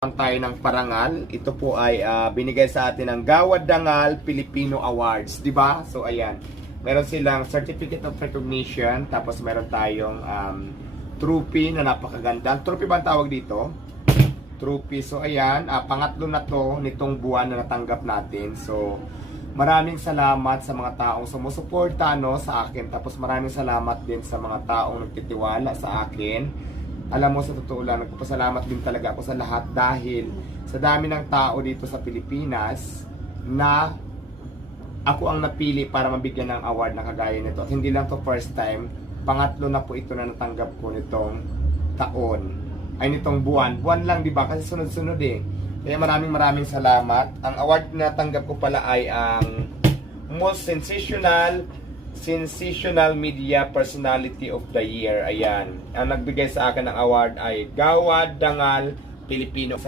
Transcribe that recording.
Tayo ng parangal. Ito po ay binigay sa atin ng Gawad Dangal Filipino Awards, di ba? So ayan, meron silang Certificate of Recognition, tapos meron tayong trophy na napakaganda. Trophy ba ang tawag dito? Trophy. So ayan, pangatlo na to nitong buwan na natanggap natin. So maraming salamat sa mga taong sumusuporta sa akin, tapos maraming salamat din sa mga taong nagtitiwala sa akin. Alam mo, sa totoo lang, nagpapasalamat din talaga ako sa lahat dahil sa dami ng tao dito sa Pilipinas na ako ang napili para mabigyan ng award na kagaya nito. At hindi lang to first time, pangatlo na po ito na natanggap ko nitong taon. Ay, nitong buwan. Buwan lang, di ba? Kasi sunod-sunod eh. Kaya maraming salamat. Ang award na natanggap ko pala ay ang Most Sensational Media Personality of the Year. Ayan. Ang nagbigay sa akin ng award ay Gawad Dangal Filipino.